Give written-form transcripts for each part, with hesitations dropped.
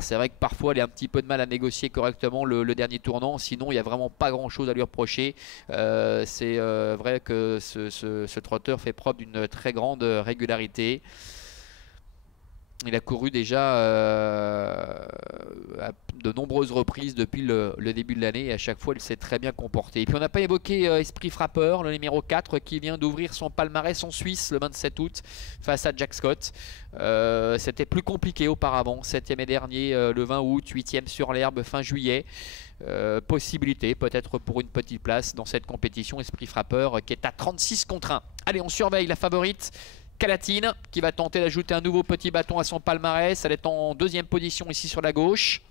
C'est vrai que parfois elle a un petit peu de mal à négocier correctement le dernier tournant, sinon il n'y a vraiment pas grand chose à lui reprocher. C'est vrai que ce trotteur fait preuve d'une très grande régularité. Il a couru déjà à de nombreuses reprises depuis le début de l'année et à chaque fois il s'est très bien comporté. Et puis on n'a pas évoqué Esprit Frappeur, le numéro 4 qui vient d'ouvrir son palmarès en Suisse le 27 août face à Jack Scott. C'était plus compliqué auparavant, 7e et dernier le 20 août, 8e sur l'herbe fin juillet. Possibilité peut-être pour une petite place dans cette compétition. Esprit Frappeur qui est à 36 contre 1. Allez, on surveille la favorite Calatine qui va tenter d'ajouter un nouveau petit bâton à son palmarès. Elle est en deuxième position ici sur la gauche.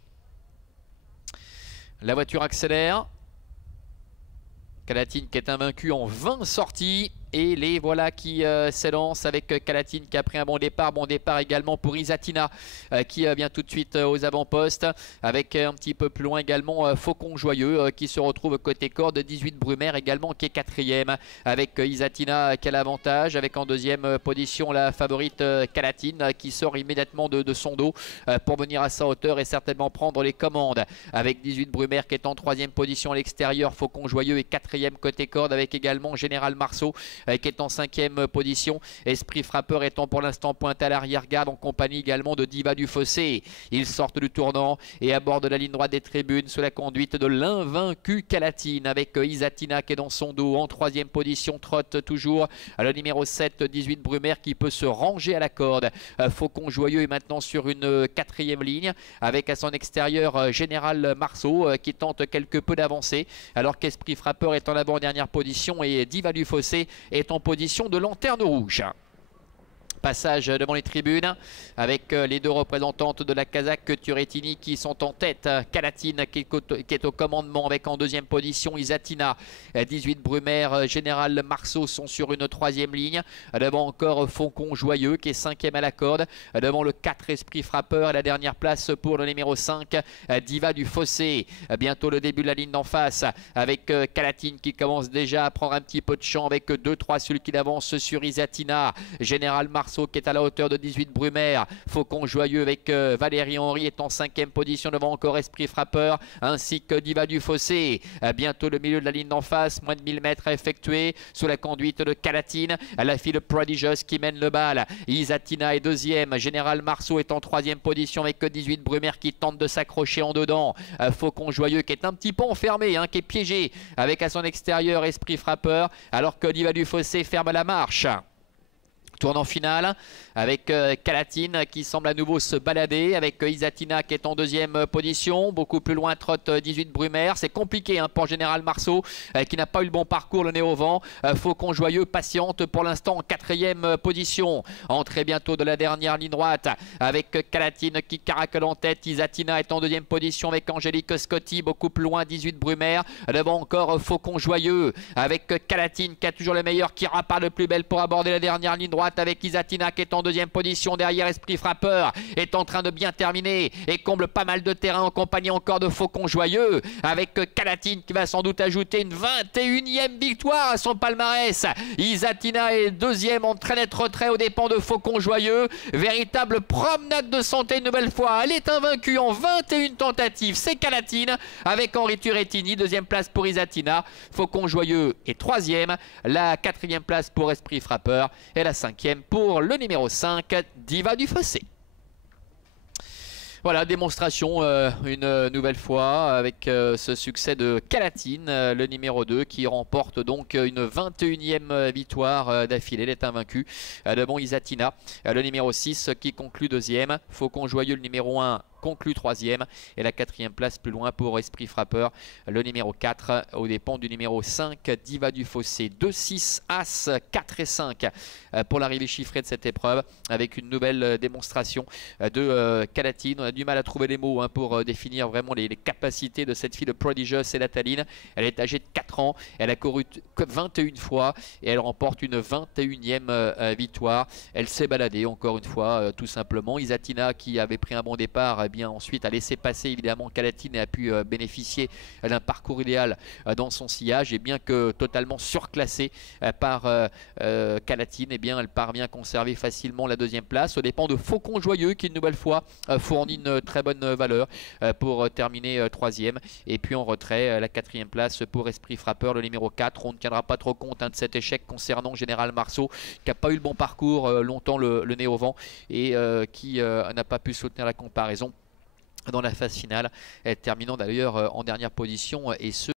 La voiture accélère. Calatine qui est invaincue en 20 sorties. Et les voilà qui s'élancent avec Calatine qui a pris un bon départ. Bon départ également pour Isatina qui vient tout de suite aux avant-postes. Avec un petit peu plus loin également Faucon Joyeux qui se retrouve côté corde. 18 Brumaire également qui est quatrième. Avec Isatina qui a l'avantage. Avec en deuxième position la favorite Calatine qui sort immédiatement de son dos pour venir à sa hauteur et certainement prendre les commandes. Avec 18 Brumaire qui est en troisième position à l'extérieur. Faucon Joyeux est quatrième côté corde avec également Général Marceau qui est en cinquième position. Esprit Frappeur étant pour l'instant pointé à l'arrière-garde en compagnie également de Diva du Fossé. Ils sortent du tournant et abordent la ligne droite des tribunes sous la conduite de l'invaincu Calatine avec Isatina qui est dans son dos en troisième position. Trotte toujours le numéro 7, 18 Brumaire qui peut se ranger à la corde. Faucon Joyeux est maintenant sur une quatrième ligne avec à son extérieur Général Marceau qui tente quelque peu d'avancer alors qu'Esprit Frappeur est en avant-dernière position et Diva du Fossé est en position de lanterne rouge. Passage devant les tribunes avec les deux représentantes de la Kazakh Turrettini qui sont en tête. Calatine qui est au commandement avec en deuxième position Isatina. 18 Brumaire, Général Marceau sont sur une troisième ligne. Devant encore Faucon Joyeux qui est cinquième à la corde. Devant le 4 Esprit Frappeur et la dernière place pour le numéro 5 Diva du Fossé. Bientôt le début de la ligne d'en face avec Calatine qui commence déjà à prendre un petit peu de champ avec 2-3 celui qui avance sur Isatina. Général Marceau qui est à la hauteur de 18 Brumaire. Faucon Joyeux avec Valérie Henry est en cinquième position devant encore Esprit Frappeur ainsi que Diva du Fossé. Bientôt le milieu de la ligne d'en face, moins de 1000 mètres à effectuer sous la conduite de Calatine. La file Prodigious qui mène le bal. Isatina est deuxième. Général Marceau est en troisième position avec 18 Brumaire qui tente de s'accrocher en dedans. Faucon Joyeux qui est un petit peu enfermé, qui est piégé avec à son extérieur Esprit Frappeur alors que Diva du Fossé ferme la marche. Tournant final avec Calatine qui semble à nouveau se balader avec Isatina qui est en deuxième position. Beaucoup plus loin trotte 18 Brumaire. C'est compliqué pour Général Marceau qui n'a pas eu le bon parcours, le nez au vent. Faucon Joyeux patiente pour l'instant en quatrième position. Entrée bientôt de la dernière ligne droite avec Calatine qui caracole en tête. Isatina est en deuxième position avec Angélique Scotti. Beaucoup plus loin 18 Brumaire. Devant encore Faucon Joyeux avec Calatine qui a toujours le meilleur, qui repart le plus belle pour aborder la dernière ligne droite avec Isatina qui est en deuxième position derrière. Esprit Frappeur est en train de bien terminer et comble pas mal de terrain en compagnie encore de Faucon Joyeux avec Calatine qui va sans doute ajouter une 21e victoire à son palmarès. Isatina est deuxième en très net retrait aux dépens de Faucon Joyeux. Véritable promenade de santé une nouvelle fois. Elle est invaincue en 21 tentatives. C'est Calatine avec Henri Turrettini. Deuxième place pour Isatina. Faucon Joyeux est troisième. La quatrième place pour Esprit Frappeur et la cinquième pour le numéro 5, Diva du Fossé. Voilà, démonstration une nouvelle fois avec ce succès de Calatine, le numéro 2 qui remporte donc une 21e victoire d'affilée. Elle est invaincue devant Isatina, le numéro 6 qui conclut deuxième. Faucon Joyeux, le numéro 1 conclut troisième et la quatrième place plus loin pour Esprit Frappeur, le numéro 4 aux dépens du numéro 5 Diva du Fossé. 2, 6, As, 4 et 5 pour l'arrivée chiffrée de cette épreuve avec une nouvelle démonstration de Calatine. On a du mal à trouver les mots pour définir vraiment les capacités de cette fille de Prodigious et Nataline. Elle est âgée de 4 ans, elle a couru 21 fois et elle remporte une 21e victoire. Elle s'est baladée encore une fois tout simplement. Isatina qui avait pris un bon départ eh bien, ensuite a laissé passer évidemment Calatine et a pu bénéficier d'un parcours idéal dans son sillage, et bien que totalement surclassée par Calatine, eh bien, elle parvient à conserver facilement la deuxième place, aux dépens de Faucon Joyeux qui une nouvelle fois fournit une très bonne valeur pour terminer troisième. Et puis en retrait, la quatrième place pour Esprit Frappeur, le numéro 4. On ne tiendra pas trop compte de cet échec concernant Général Marceau, qui n'a pas eu le bon parcours, longtemps le nez au vent, et qui n'a pas pu soutenir la comparaison dans la phase finale, terminant d'ailleurs en dernière position, et ce